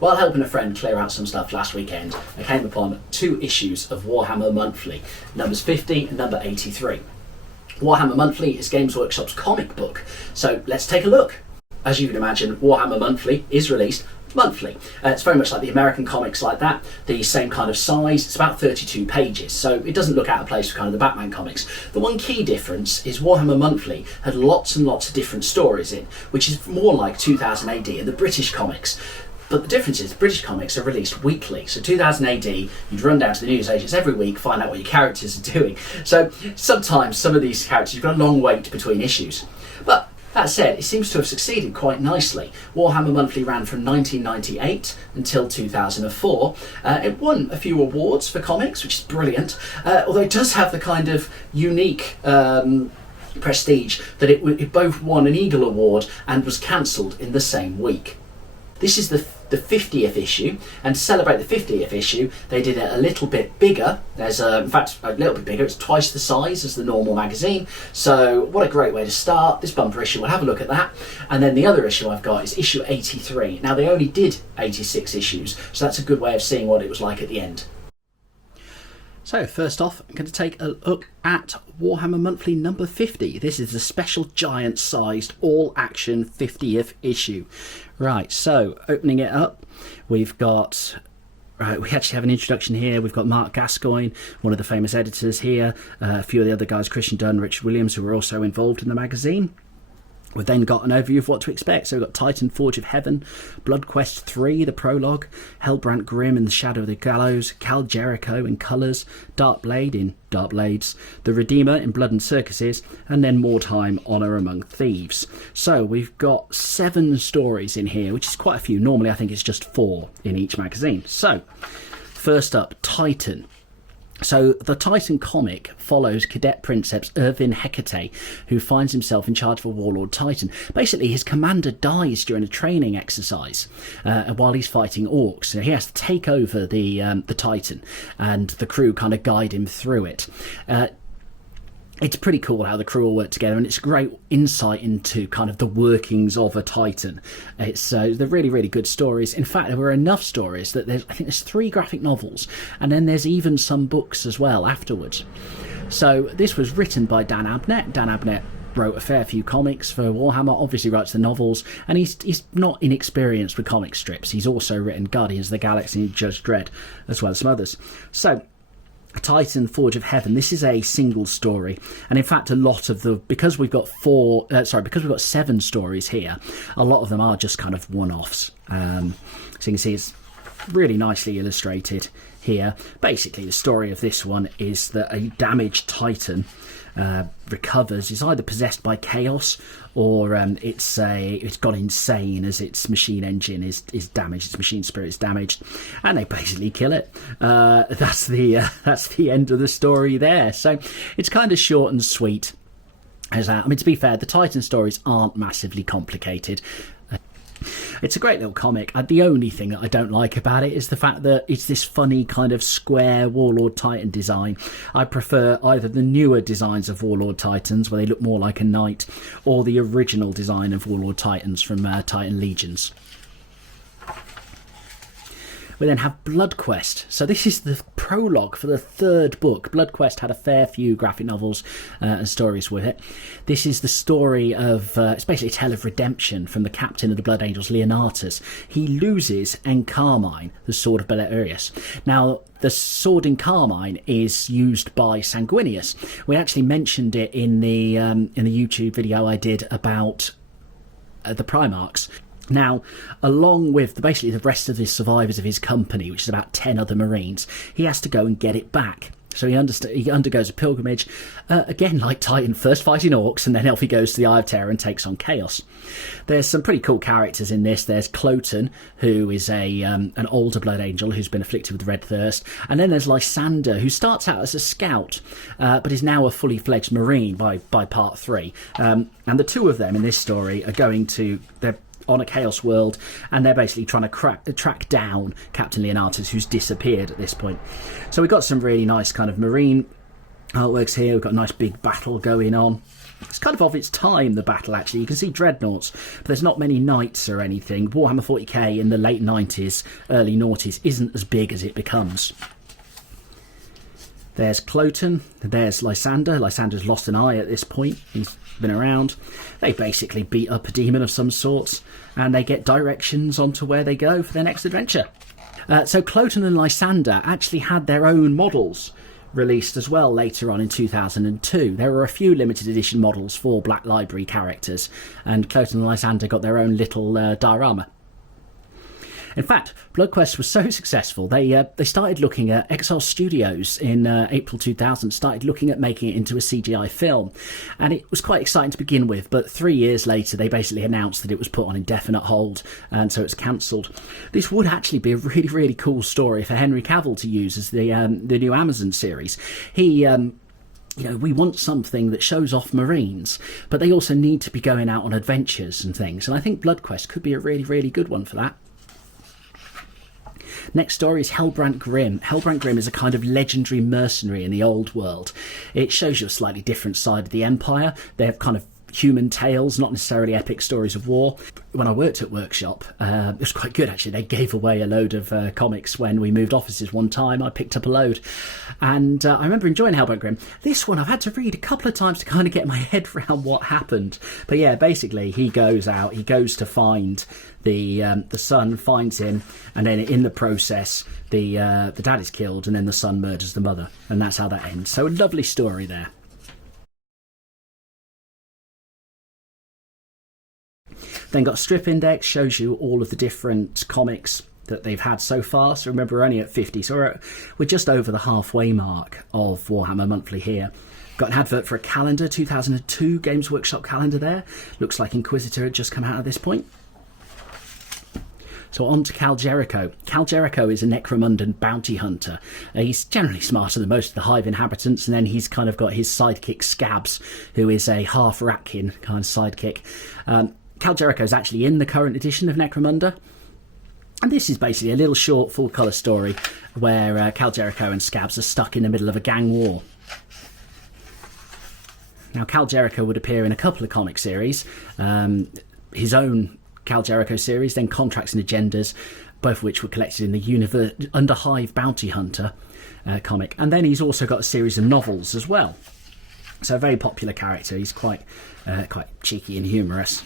While helping a friend clear out some stuff last weekend, I came upon 2 issues of Warhammer Monthly, numbers 50 and number 83. Warhammer Monthly is Games Workshop's comic book, so let's take a look. As you can imagine, Warhammer Monthly is released monthly. It's very much like the American comics like that, the same kind of size. It's about 32 pages, so it doesn't look out of place for kind of the Batman comics. The one key difference is Warhammer Monthly had lots and lots of different stories in, which is more like 2000 AD in the British comics. But the difference is British comics are released weekly. So 2000 AD, you'd run down to the newsagents every week, find out what your characters are doing. So sometimes some of these characters, you've got a long wait between issues. But that said, it seems to have succeeded quite nicely. Warhammer Monthly ran from 1998 until 2004. It won a few awards for comics, which is brilliant, although it does have the kind of unique prestige that it both won an Eagle Award and was cancelled in the same week. This is the 50th issue, and to celebrate the 50th issue, they did it a little bit bigger. There's in fact, a little bit bigger. It's twice the size as the normal magazine. So what a great way to start this bumper issue. We'll have a look at that. And then the other issue I've got is issue 83. Now, they only did 86 issues, so that's a good way of seeing what it was like at the end. So first off, I'm going to take a look at Warhammer Monthly number 50. This is the special giant-sized all-action 50th issue. Right, so opening it up, we've got... we actually have an introduction here. We've got Mark Gascoigne, one of the famous editors here, a few of the other guys, Christian Dunn, Richard Williams, who were also involved in the magazine. We've then got an overview of what to expect. So we've got Titan Forge of Heaven, Bloodquest 3, the prologue, Helbrandt Grimm in the Shadow of the Gallows, Kal Jerico in Colours, Darkblade in Dark Blades, The Redeemer in Blood and Circuses, and then Mordheim, Honour Among Thieves. So we've got 7 stories in here, which is quite a few. Normally I think it's just 4 in each magazine. So first up, Titan. So the Titan comic follows Cadet Princeps Erwin Hecate, who finds himself in charge of a warlord Titan. Basically, his commander dies during a training exercise while he's fighting orcs. So he has to take over the Titan, and the crew kind of guide him through it. It's pretty cool how the crew all work together, and it's a great insight into kind of the workings of a Titan. They're really, really good stories. In fact, there were enough stories that I think there's 3 graphic novels, and then there's even some books as well afterwards. So this was written by Dan Abnett. Dan Abnett wrote a fair few comics for Warhammer, obviously writes the novels, and he's not inexperienced with comic strips. He's also written Guardians of the Galaxy and Judge Dredd, as well as some others. So Titan Forge of Heaven, this is a single story, and in fact a lot of because we've got 7 stories here, a lot of them are just kind of one-offs. So you can see it's really nicely illustrated here. Basically the story of this one is that a damaged Titan recovers. It's either possessed by chaos or it's gone insane as its machine engine is damaged, its machine spirit is damaged, and they basically kill it. That's the end of the story there. So it's kind of short and sweet as that. I mean, to be fair, the Titan stories aren't massively complicated. It's a great little comic. The only thing that I don't like about it is the fact that it's this funny kind of square Warlord Titan design. I prefer either the newer designs of Warlord Titans, where they look more like a knight, or the original design of Warlord Titans from Titan Legions. We then have Bloodquest. So this is the prologue for the 3rd book. Bloodquest had a fair few graphic novels and stories with it. This is the story of, it's basically a tale of redemption from the captain of the Blood Angels, Leonatus. He loses Encarmine, the sword of Belerius. Now, the sword in Carmine is used by Sanguinius. We actually mentioned it in the YouTube video I did about the Primarchs. Now, along with basically the rest of the survivors of his company, which is about 10 other Marines, he has to go and get it back. So he undergoes a pilgrimage, again like Titan, first fighting orcs, and then off he goes to the Eye of Terror and takes on Chaos. There's some pretty cool characters in this. There's Cloten, who is an older Blood Angel who's been afflicted with Red Thirst. And then there's Lysander, who starts out as a scout, but is now a fully fledged Marine by part 3. And the two of them in this story are they're on a Chaos world, and they're basically trying to track down Captain Leonatus, who's disappeared at this point. So we've got some really nice kind of Marine Artworks here, we've got a nice big battle going on. It's kind of its time, the battle, actually. You can see dreadnoughts, but there's not many knights or anything. Warhammer 40k in the late 90s, early noughties isn't as big as it becomes. There's Cloten, there's Lysander. Lysander's lost an eye at this point. He's been around. They basically beat up a demon of some sorts, and they get directions onto where they go for their next adventure. So Cloten and Lysander actually had their own models released as well later on in 2002. There were a few limited edition models for Black Library characters, and Cloten and Lysander got their own little diorama. In fact, Bloodquest was so successful, they started looking at Exile Studios in April 2000, started looking at making it into a CGI film. And it was quite exciting to begin with, but 3 years later, they basically announced that it was put on indefinite hold, and so it's cancelled. This would actually be a really, really cool story for Henry Cavill to use as the new Amazon series. He... we want something that shows off Marines, but they also need to be going out on adventures and things. And I think Bloodquest could be a really, really good one for that. Next story is Helbrandt Grimm. Helbrandt Grimm is a kind of legendary mercenary in the old world. It shows you a slightly different side of the Empire. They have kind of human tales, not necessarily epic stories of war. When I worked at Workshop, it was quite good actually. They gave away a load of comics when we moved offices one time. I picked up a load, and I remember enjoying Helbrandt Grimm. This one I've had to read a couple of times to kind of get my head around what happened. But yeah, basically he goes out, he goes to find the son, finds him, and then in the process the dad is killed, and then the son murders the mother, and that's how that ends. So a lovely story there. Then got a strip index, shows you all of the different comics that they've had so far. So remember, we're only at 50, so we're just over the halfway mark of Warhammer Monthly here. Got an advert for a calendar, 2002 Games Workshop calendar there. Looks like Inquisitor had just come out at this point. So on to Kal Jerico. Kal Jerico is a Necromundan bounty hunter. He's generally smarter than most of the Hive inhabitants, and then he's kind of got his sidekick Scabs, who is a half Ratkin kind of sidekick. Kal Jerico is actually in the current edition of Necromunda, and this is basically a little short full colour story where Kal Jerico and Scabs are stuck in the middle of a gang war. Now, Kal Jerico would appear in a couple of comic series, his own Kal Jerico series, then Contracts and Agendas, both of which were collected in the Under Hive Bounty Hunter comic, and then he's also got a series of novels as well. So a very popular character. He's quite cheeky and humorous.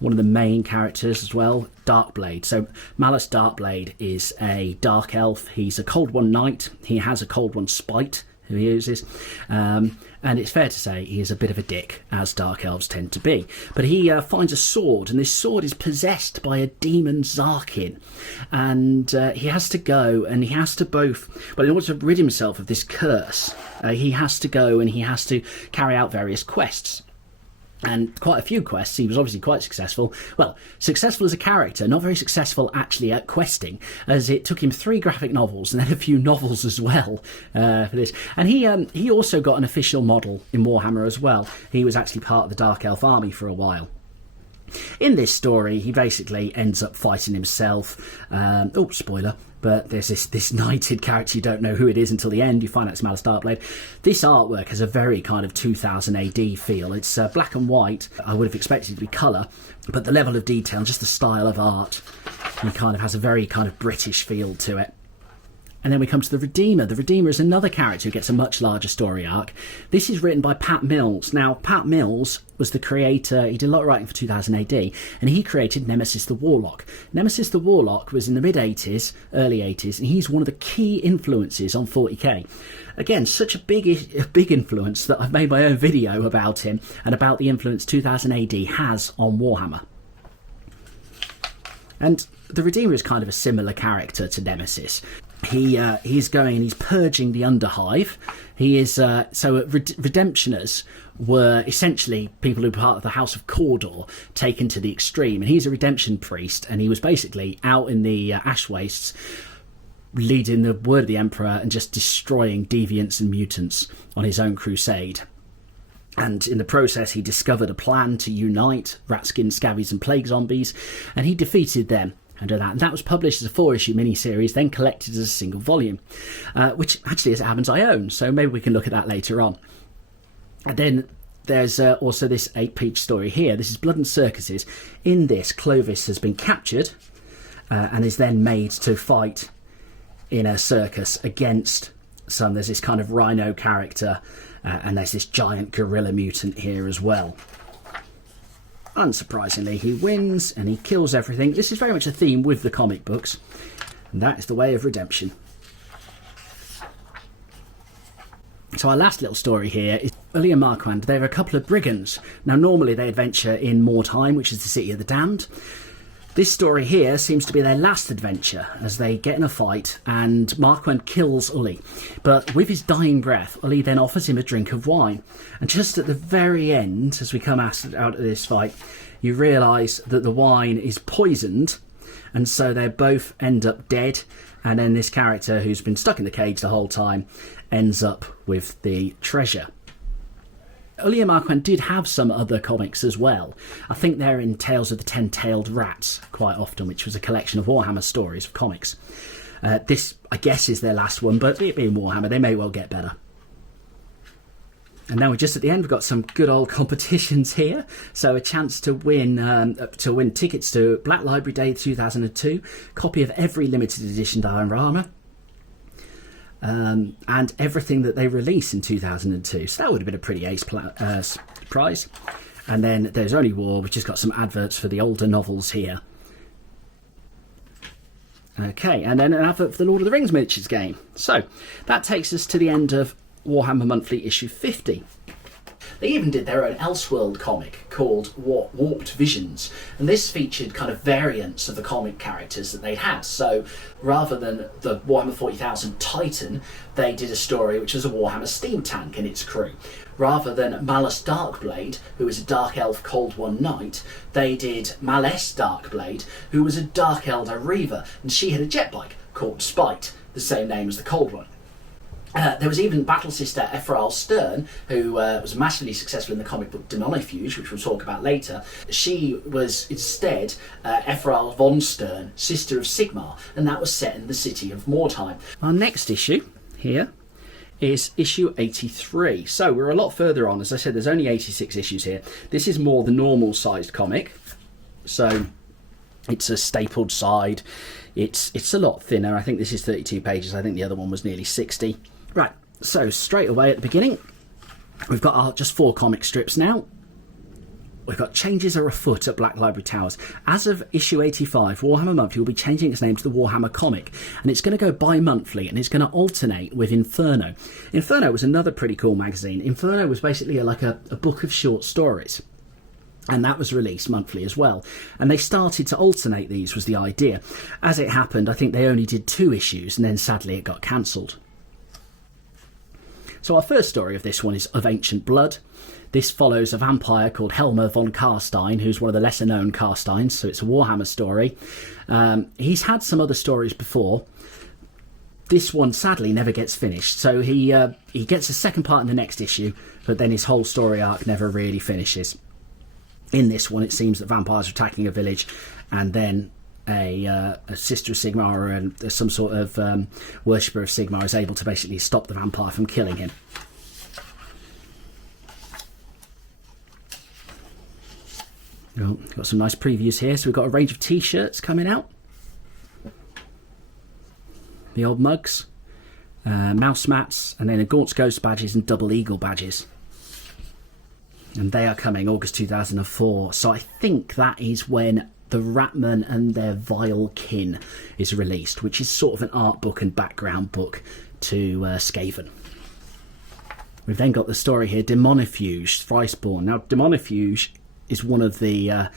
One of the main characters as well, Darkblade. So Malus Darkblade is a dark elf. He's a Cold One knight. He has a Cold One spite who he uses. And it's fair to say he is a bit of a dick, as dark elves tend to be. But he finds a sword, and this sword is possessed by a demon Zarkin. And he has to go, and he has to in order to rid himself of this curse, he has to go and he has to carry out various quests. And quite a few quests. He was obviously quite successful. Well, successful as a character, not very successful actually at questing, as it took him 3 graphic novels and then a few novels as well for this. And he also got an official model in Warhammer as well. He was actually part of the Dark Elf army for a while. In this story, he basically ends up fighting himself. Spoiler. But there's this knighted character, you don't know who it is until the end, you find out it's Malus Darkblade. This artwork has a very kind of 2000 AD feel. It's black and white. I would have expected it to be colour, but the level of detail and just the style of art, he kind of has a very kind of British feel to it. And then we come to the Redeemer. The Redeemer is another character who gets a much larger story arc. This is written by Pat Mills. Now, Pat Mills was the creator, he did a lot of writing for 2000 AD, and he created Nemesis the Warlock. Nemesis the Warlock was in the mid-80s, early 80s, and he's one of the key influences on 40k. Again, such a big influence that I've made my own video about him and about the influence 2000 AD has on Warhammer. And the Redeemer is kind of a similar character to Nemesis. He's purging the Underhive. He is Redemptioners were essentially people who were part of the House of Cawdor taken to the extreme, and he's a redemption priest, and he was basically out in the ash wastes leading the word of the Emperor and just destroying deviants and mutants on his own crusade. And in the process, he discovered a plan to unite Ratskin, Scabies and Plague Zombies, and he defeated them. And that was published as a 4-issue miniseries, then collected as a single volume, which actually, as it happens, I own. So maybe we can look at that later on. And then there's also this 8-page story here. This is Blood and Circuses. In this, Clovis has been captured and is then made to fight in a circus against there's this kind of rhino character, and there's this giant gorilla mutant here as well. Unsurprisingly, he wins and he kills everything. This is very much a theme with the comic books, and that is the way of redemption. So our last little story here is Ulli and Marquand. They're a couple of brigands. Now normally they adventure in Mordheim, which is the city of the damned. This story here seems to be their last adventure as they get in a fight and Marquand kills Ulli. But with his dying breath, Ulli then offers him a drink of wine. And just at the very end, as we come out of this fight, you realise that the wine is poisoned, and so they both end up dead. And then this character who's been stuck in the cage the whole time ends up with the treasure. Ulli and Marquand did have some other comics as well. I think they're in Tales of the Ten-Tailed Rats quite often, which was a collection of Warhammer stories of comics. This, I guess, is their last one, but it being Warhammer, they may well get better. And now we're just at the end. We've got some good old competitions here. So a chance to win tickets to Black Library Day 2002, copy of every limited edition Warhammer, and everything that they released in 2002. So that would have been a pretty ace prize. And then there's Only War, which has got some adverts for the older novels here. Okay, and then an advert for the Lord of the Rings miniatures game. So that takes us to the end of Warhammer Monthly issue 50. They even did their own Elseworld comic called Warped Visions, and this featured kind of variants of the comic characters that they'd had. So rather than the Warhammer 40,000 Titan, they did a story which was a Warhammer steam tank and its crew. Rather than Malus Darkblade, who was a Dark Elf Cold One Knight, they did Malus Darkblade, who was a Dark Elder Reaver, and she had a jet bike called Spite, the same name as the Cold One. There was even Battle Sister Ephrael Stern, who was massively successful in the comic book Daemonifuge, which we'll talk about later. She was instead Ephrael von Stern, sister of Sigmar, and that was set in the city of Mordheim. Our next issue here is issue 83. So we're a lot further on. As I said, there's only 86 issues here. This is more the normal sized comic. So it's a stapled side. It's a lot thinner. I think this is 32 pages. I think the other one was nearly 60. Right, so straight away at the beginning, we've got our just 4 comic strips now. We've got changes are afoot at Black Library Towers. As of issue 85, Warhammer Monthly will be changing its name to the Warhammer Comic, and it's going to go bi-monthly, and it's going to alternate with Inferno. Inferno was another pretty cool magazine. Inferno was basically like a book of short stories, and that was released monthly as well. And they started to alternate these, was the idea. As it happened, I think they only did 2 issues, and then sadly it got cancelled. So our first story of this one is Of Ancient Blood. This follows a vampire called Helmer von Karstein, who's one of the lesser known Karsteins, so it's a Warhammer story. He's had some other stories before. This one sadly never gets finished, so he gets a second part in the next issue, but then his whole story arc never really finishes. In this one, it seems that vampires are attacking a village, and then a sister of Sigmar and some sort of worshipper of Sigmar is able to basically stop the vampire from killing him. Oh, got some nice previews here. So we've got a range of t-shirts coming out. The old mugs, mouse mats, and then a Gaunt's Ghost badges and Double Eagle badges. And they are coming August 2004. So I think that is when the Ratman and Their Vile Kin is released, which is sort of an art book and background book to Skaven. We've then got the story here, Daemonifuge, Thriceborn. Now, Daemonifuge is one of the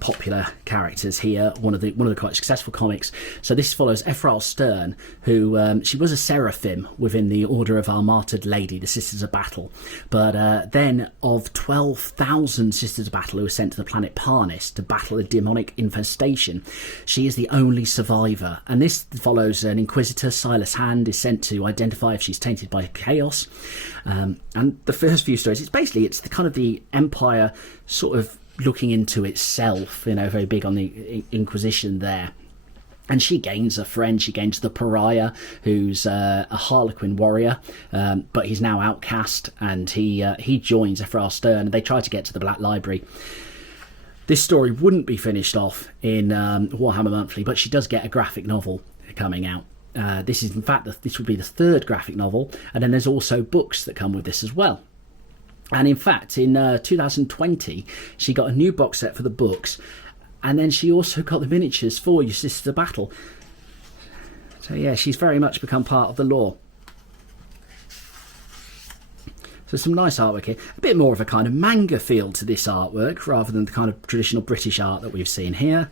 popular characters here, one of the quite successful comics. So this follows Ephrael Stern, who she was a seraphim within the Order of Our Martyred Lady, the Sisters of Battle. But then of 12,000 Sisters of Battle who were sent to the planet Parnis to battle a demonic infestation, she is the only survivor. And this follows an Inquisitor, Silas Hand, is sent to identify if she's tainted by chaos. And the first few stories, it's the kind of the Empire sort of looking into itself, very big on the Inquisition there. And she gains a friend. She gains the pariah, who's a Harlequin warrior, but he's now outcast, and he joins Ephrael Stern, and they try to get to the Black Library. This story wouldn't be finished off in Warhammer Monthly, but she does get a graphic novel coming out. This is, in fact, this would be the third graphic novel, and then there's also books that come with this as well. And in fact, in 2020, she got a new box set for the books, and then she also got the miniatures for Your Sisters of Battle. So yeah, she's very much become part of the lore. So some nice artwork here. A bit more of a kind of manga feel to this artwork, rather than the kind of traditional British art that we've seen here.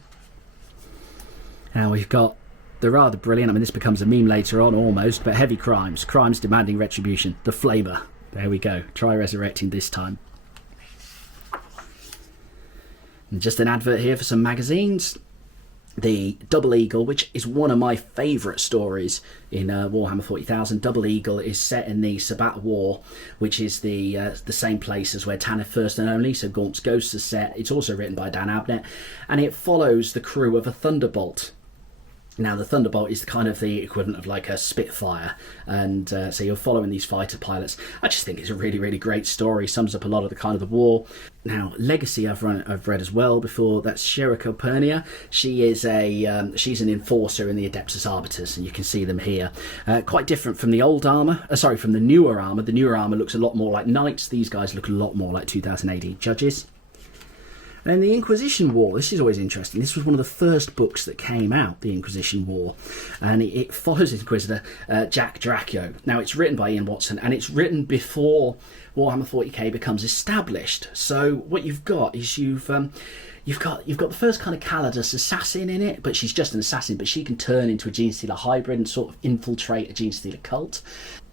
Now we've got the rather brilliant, I mean this becomes a meme later on almost, but heavy crimes. Crimes demanding retribution. The Flamer. There we go. Try resurrecting this time. And just an advert here for some magazines. The Double Eagle, which is one of my favourite stories in Warhammer 40,000. Double Eagle is set in the Sabbat War, which is the same place as where Tanith First and Only, so Gaunt's Ghosts is set. It's also written by Dan Abnett, and it follows the crew of a Thunderbolt. Now, the Thunderbolt is kind of the equivalent of like a Spitfire, and so you're following these fighter pilots. I just think it's a really, really great story. Sums up a lot of the kind of the war. Now, Legacy I've read as well before. That's Jerico Pernia. She is she's an enforcer in the Adeptus Arbitus, and you can see them here. Quite different from the old armour. From the newer armour. The newer armour looks a lot more like knights. These guys look a lot more like 2000 AD judges. And the Inquisition War, this is always interesting. This was one of the first books that came out, the Inquisition War, and it follows Inquisitor Jack Dracchio. Now, it's written by Ian Watson, and it's written before Warhammer 40k becomes established. So what you've got is you've got the first kind of Calidus assassin in it, but she's just an assassin, but she can turn into a Genestealer hybrid and sort of infiltrate a Genestealer cult.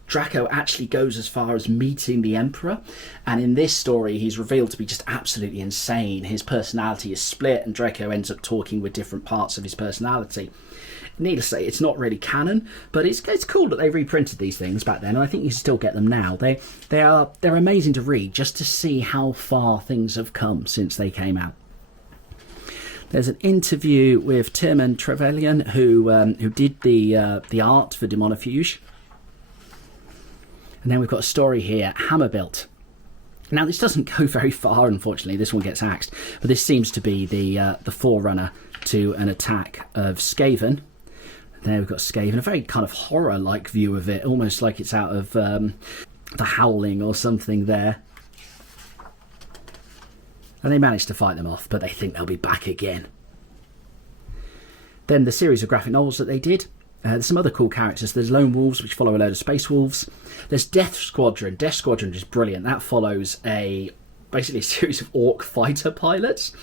Draco actually goes as far as meeting the Emperor, and in this story he's revealed to be just absolutely insane. His personality is split, and Draco ends up talking with different parts of his personality. Needless to say, it's not really canon, but it's cool that they reprinted these things back then, and I think you can still get them now. They're amazing to read, just to see how far things have come since they came out. There's an interview with Tierman Trevelyan, who did the art for Daemonifuge. And then we've got a story here, Hammerbuilt. Now, this doesn't go very far, unfortunately. This one gets axed. But this seems to be the forerunner to an attack of Skaven. There we've got Skaven, a very kind of horror-like view of it, almost like it's out of The Howling or something there. And they managed to fight them off, but they think they'll be back again. Then the series of graphic novels that they did. There's some other cool characters. There's Lone Wolves, which follow a load of Space Wolves. There's Death Squadron. Death Squadron is brilliant. That follows basically a series of Orc fighter pilots.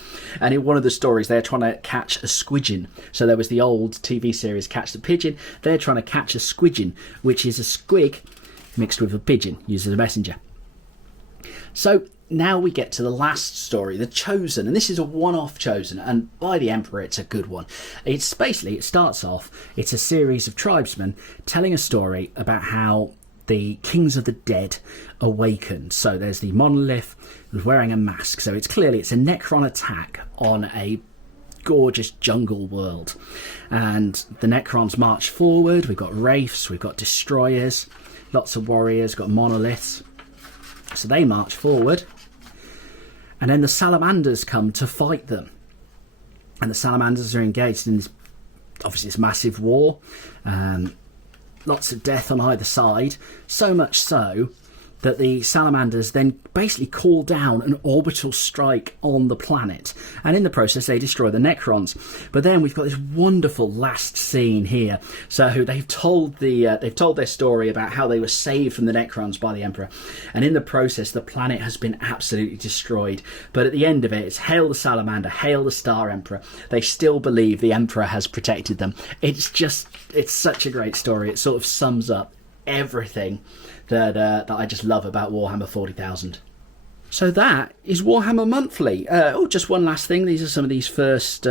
And in one of the stories, they're trying to catch a squidgen. So there was the old TV series Catch the Pigeon. They're trying to catch a squidgen, which is a squig mixed with a pigeon, used as a messenger. So now we get to the last story, The Chosen, and this is a one-off Chosen, and by the Emperor it's a good one. It starts off, it's a series of tribesmen telling a story about how the kings of the dead awakened. So there's the monolith who's wearing a mask, so it's a Necron attack on a gorgeous jungle world, and the Necrons march forward. We've got wraiths, we've got destroyers, lots of warriors, got monoliths. So they march forward, and then the Salamanders come to fight them. And the Salamanders are engaged in this massive war. Lots of death on either side. So much so that the Salamanders then basically call down an orbital strike on the planet, and in the process they destroy the Necrons. But then we've got this wonderful last scene here. So they've told their story about how they were saved from the Necrons by the Emperor, and in the process the planet has been absolutely destroyed. But at the end of it, it's hail the Salamander, hail the Star Emperor. They still believe the Emperor has protected them. It's such a great story. It sort of sums up everything that I just love about Warhammer 40,000. So that is Warhammer Monthly. Just one last thing. These are some of these first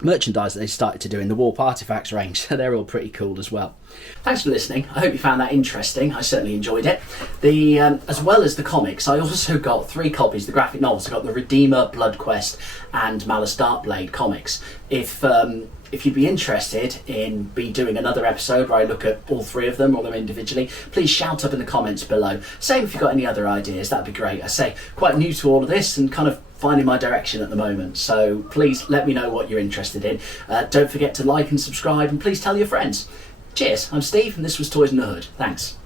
merchandise that they started to do in the Warp Artifacts range, so they're all pretty cool as well. Thanks for listening. I hope you found that interesting. I certainly enjoyed it. As well as the comics, I also got 3 copies, the graphic novels. I got the Redeemer, Bloodquest and Malus Darkblade comics. If you'd be interested in me doing another episode where I look at all 3 of them individually, please shout up in the comments below. Same if you've got any other ideas, that'd be great. I say, quite new to all of this and kind of finding my direction at the moment, so please let me know what you're interested in. Don't forget to like and subscribe, and please tell your friends. Cheers, I'm Steve and this was Toys in the Hood. Thanks.